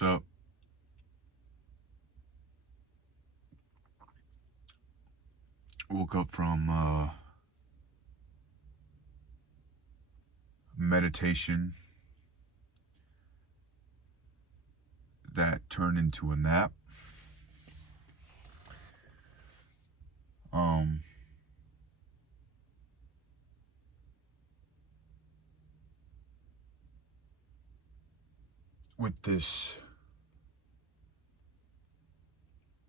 What's up? Woke up from meditation that turned into a nap. With this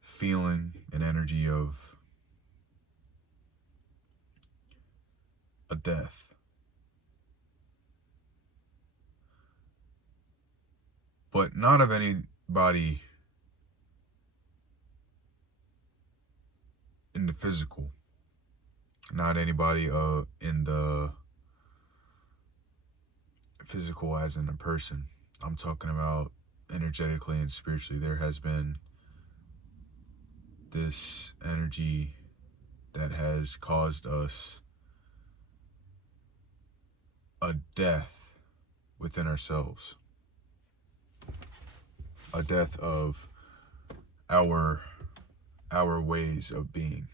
feeling and energy of a death. But not of anybody in the physical. Not anybody in the physical as in a person. I'm talking about energetically and spiritually. There has been this energy that has caused us a death within ourselves. A death of our ways of being,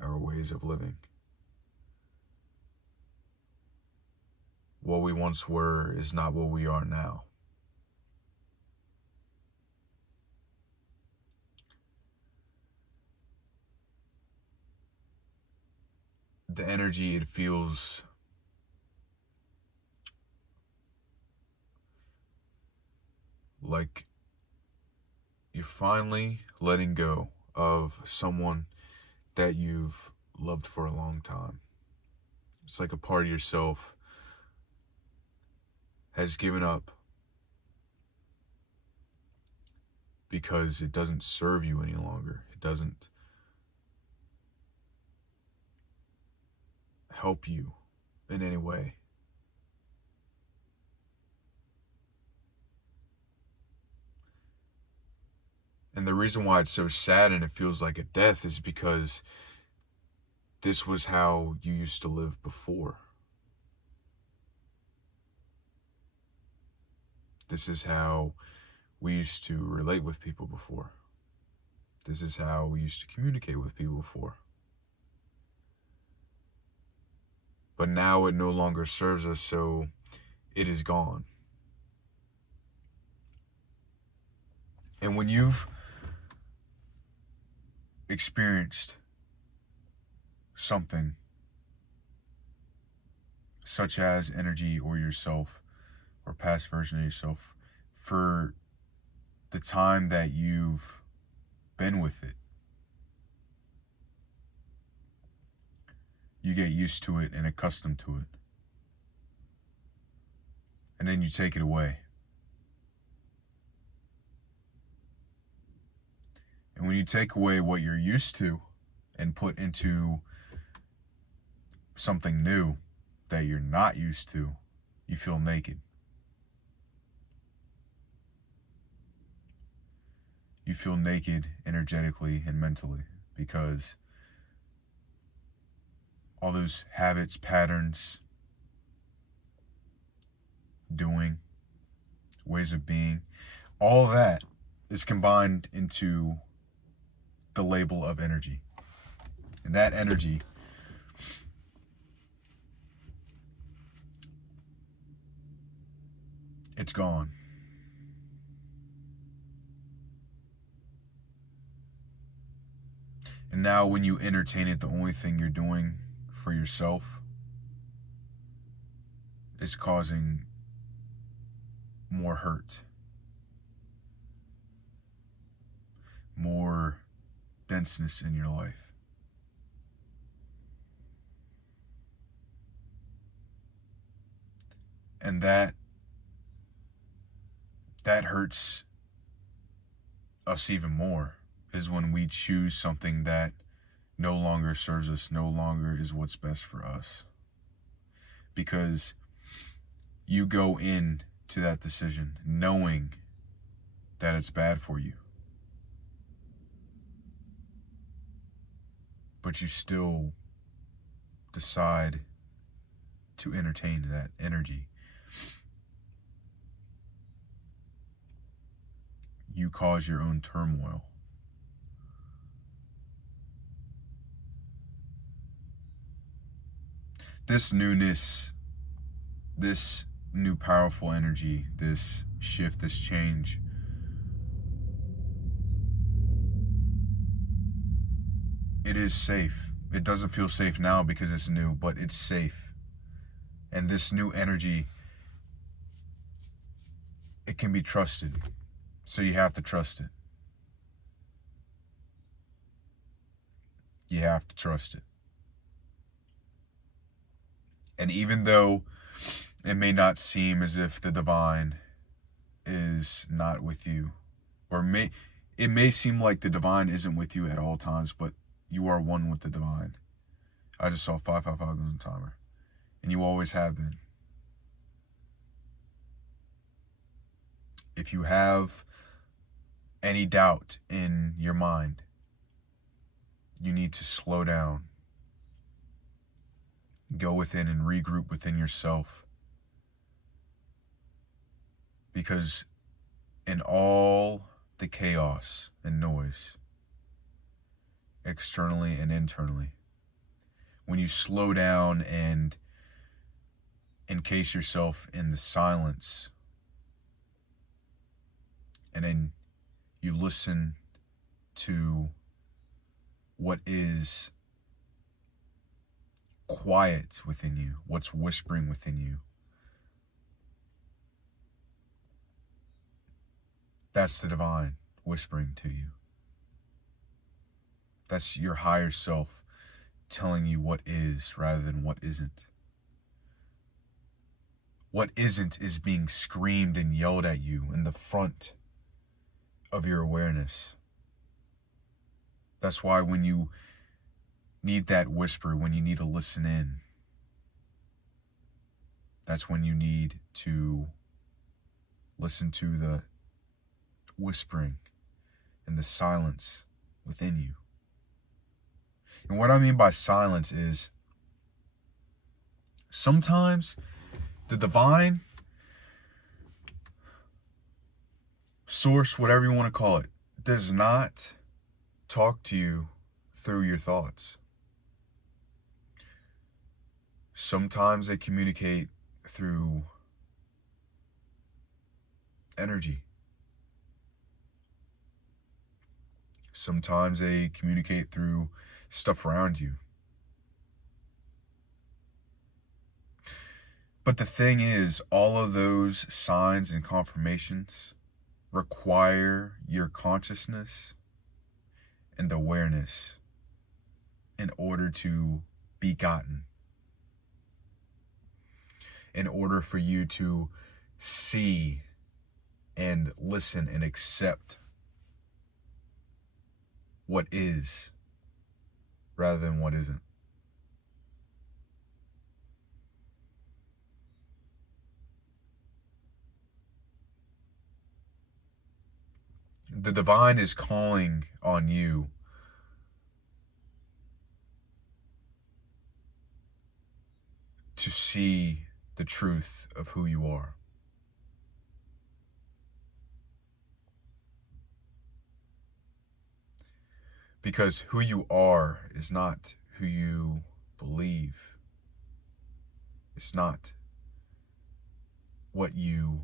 our ways of living. What we once were is not what we are now. The energy, it feels like you're finally letting go of someone that you've loved for a long time. It's like a part of yourself has given up because it doesn't serve you any longer. It doesn't help you in any way. And the reason why it's so sad and it feels like a death is because this was how you used to live before. This is how we used to relate with people before. This is how we used to communicate with people before. But now it no longer serves us, so it is gone. And when you've experienced something such as energy or yourself or past version of yourself for the time that you've been with it, you get used to it and accustomed to it. And then you take it away. And when you take away what you're used to and put into something new that you're not used to, you feel naked. You feel naked energetically and mentally because all those habits, patterns, doing, ways of being, all that is combined into the label of energy. And that energy it's gone. And now when you entertain it, the only thing you're doing for yourself is causing more hurt, more denseness in your life. And that hurts us even more is when we choose something that no longer serves us, no longer is what's best for us. Because you go in to that decision knowing that it's bad for you. But you still decide to entertain that energy. you cause your own turmoil. This newness, this new powerful energy, this shift, this change, it is safe. It doesn't feel safe now because it's new, but it's safe. And this new energy, it can be trusted. So you have to trust it. You have to trust it. And even though it may not seem as if the divine is not with you, or it may seem like the divine isn't with you at all times, but you are one with the divine. I just saw 555 on the timer. And you always have been. If you have any doubt in your mind, you need to slow down. Go within and regroup within yourself. Because in all the chaos and noise, externally and internally, when you slow down and encase yourself in the silence, and then you listen to what is quiet within you, what's whispering within you, that's the divine whispering to you. That's your higher self telling you what is rather than what isn't. What isn't is being screamed and yelled at you in the front of your awareness. That's why when you need that whisper, when you need to listen in, that's when you need to listen to the whispering and the silence within you. And what I mean by silence is sometimes the divine, source, whatever you want to call it, does not talk to you through your thoughts. Sometimes they communicate through energy. Sometimes they communicate through stuff around you. But the thing is, all of those signs and confirmations require your consciousness and awareness in order to be gotten. In order for you to see and listen and accept what is rather than what isn't. The divine is calling on you to see the truth of who you are. Because who you are is not who you believe. It's not what you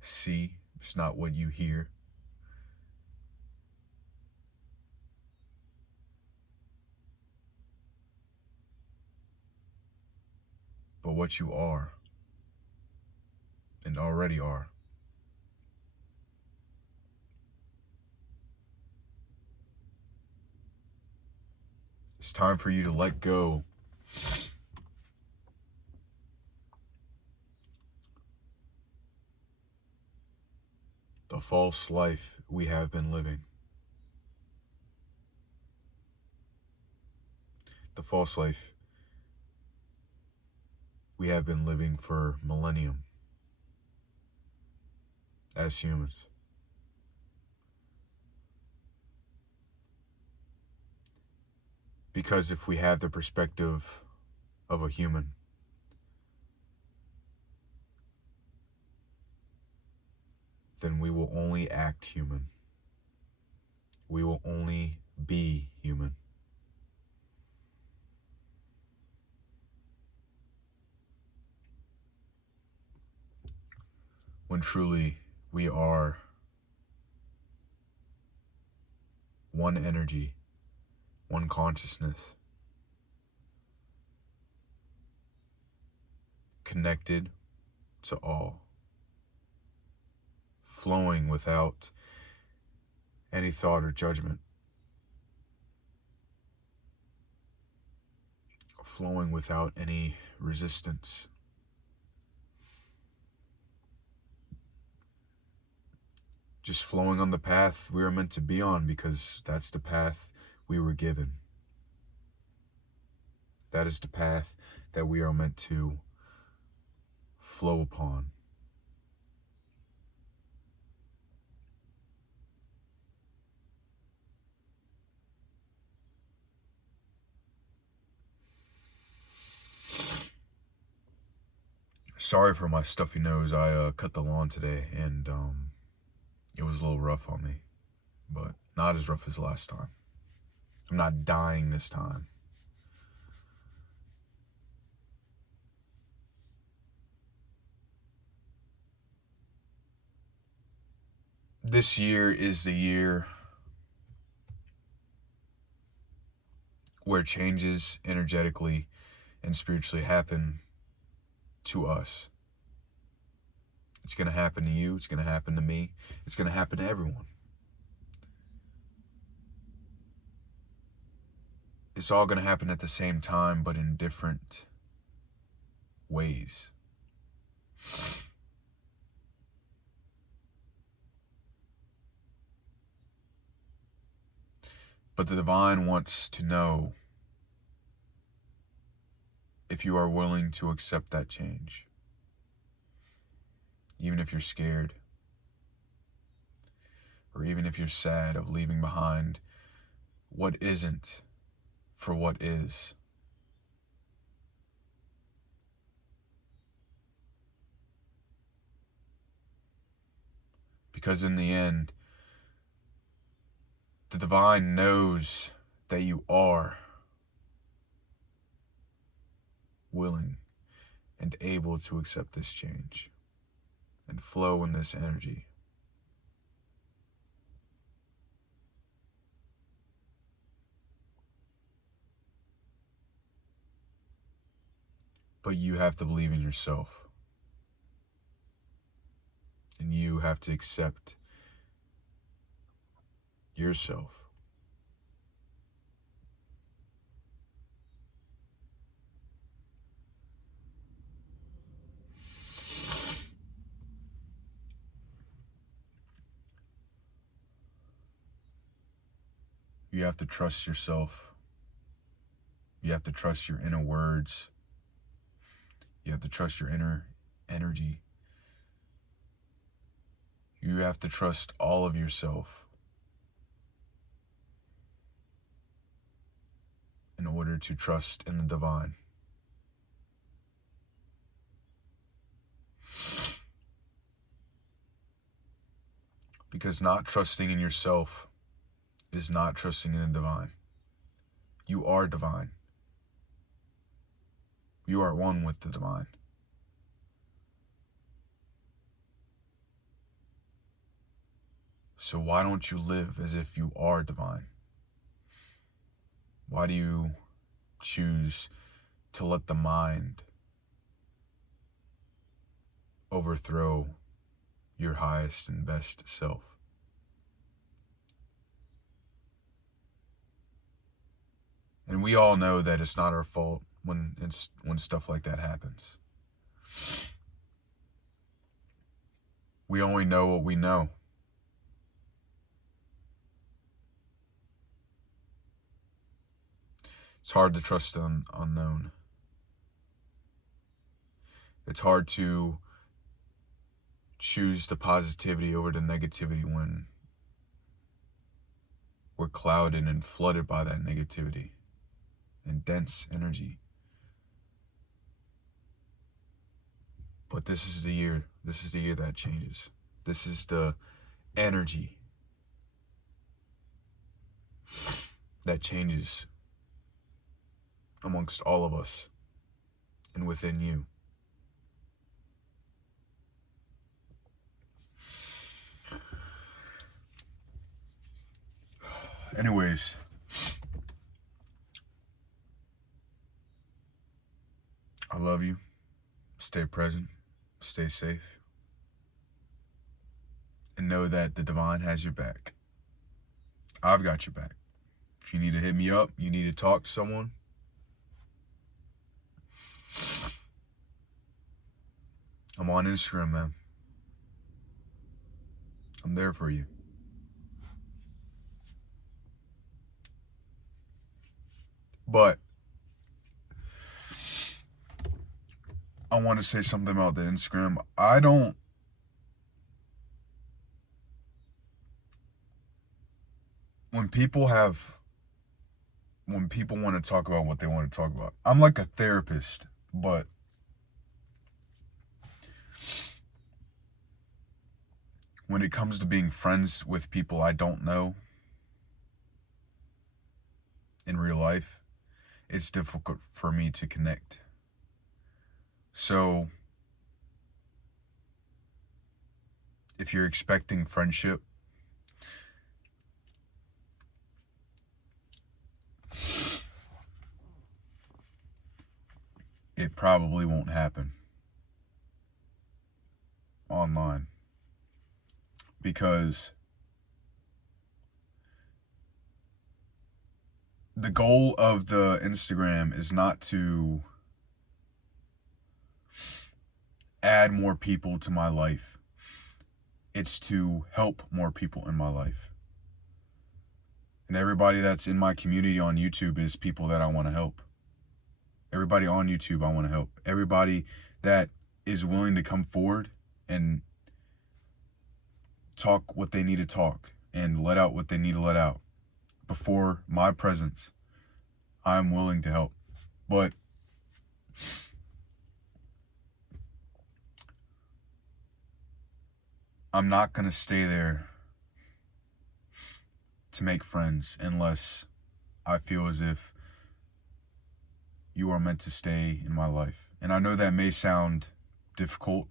see. It's not what you hear. But what you are and already are. It's time for you to let go the false life we have been living. The false life we have been living for millennium as humans. Because if we have the perspective of a human, then we will only act human. We will only be human. When truly we are one energy, one consciousness, connected to all, flowing without any thought or judgment, flowing without any resistance. Just flowing on the path we are meant to be on, because that's the path we were given. That is the path that we are meant to flow upon. Sorry for my stuffy nose. I cut the lawn today, and it was a little rough on me, but not as rough as last time. I'm not dying this time. This year is the year where changes energetically and spiritually happen to us. It's going to happen to you. It's going to happen to me. It's going to happen to everyone. It's all going to happen at the same time, but in different ways. But the divine wants to know if you are willing to accept that change. Even if you're scared, or even if you're sad of leaving behind what isn't for what is. Because in the end, the divine knows that you are willing and able to accept this change and flow in this energy. But you have to believe in yourself. And you have to accept yourself. You have to trust yourself. You have to trust your inner words. You have to trust your inner energy. You have to trust all of yourself in order to trust in the divine. Because not trusting in yourself is not trusting in the divine. You are divine. You are one with the divine. So why don't you live as if you are divine? Why do you choose to let the mind overthrow your highest and best self? And we all know that it's not our fault when stuff like that happens. We only know what we know. It's hard to trust the unknown. It's hard to choose the positivity over the negativity when we're clouded and flooded by that negativity and dense energy. But this is the year. This is the year that changes. This is the energy that changes amongst all of us and within you. Anyways, I love you. Stay present. Stay safe. And know that the divine has your back. I've got your back. If you need to hit me up, you need to talk to someone, I'm on Instagram, man. I'm there for you. But I want to say something about the Instagram. When people want to talk about what they want to talk about, I'm like a therapist, but when it comes to being friends with people I don't know in real life, it's difficult for me to connect. So if you're expecting friendship, it probably won't happen online, because the goal of the Instagram is not to add more people to my life. It's to help more people in my life. And everybody that's in my community on YouTube is people that I want to help. Everybody on YouTube I want to help. Everybody that is willing to come forward and talk what they need to talk and let out what they need to let out before my presence, I'm willing to help. But I'm not going to stay there to make friends unless I feel as if you are meant to stay in my life. And I know that may sound difficult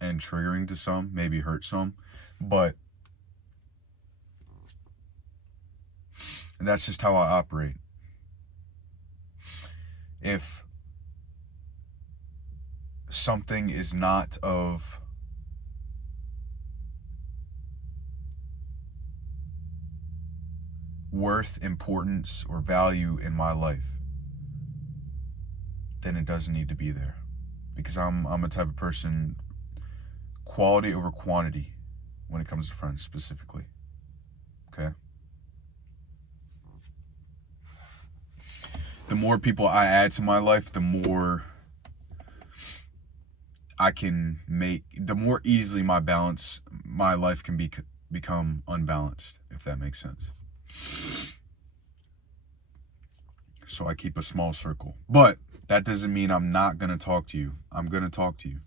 and triggering to some, maybe hurt some, but that's just how I operate. If something is not of worth, importance, or value in my life, then it doesn't need to be there. Because I'm a type of person, quality over quantity when it comes to friends specifically. Okay? The more people I add to my life, the more I can make, the more easily my life can become unbalanced, if that makes sense. So I keep a small circle. But that doesn't mean I'm not going to talk to you. I'm going to talk to you.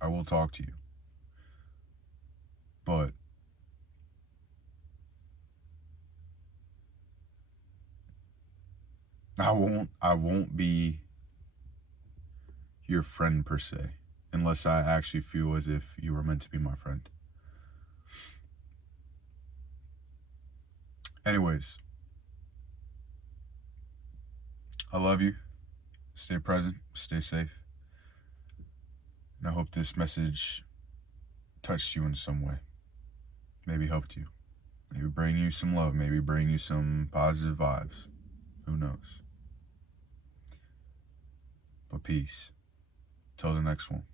I will talk to you. But I won't be your friend per se, unless I actually feel as if you were meant to be my friend. Anyways, I love you. Stay present, stay safe. And I hope this message touched you in some way. Maybe helped you. Maybe bring you some love. Maybe bring you some positive vibes. Who knows? But peace. Till the next one.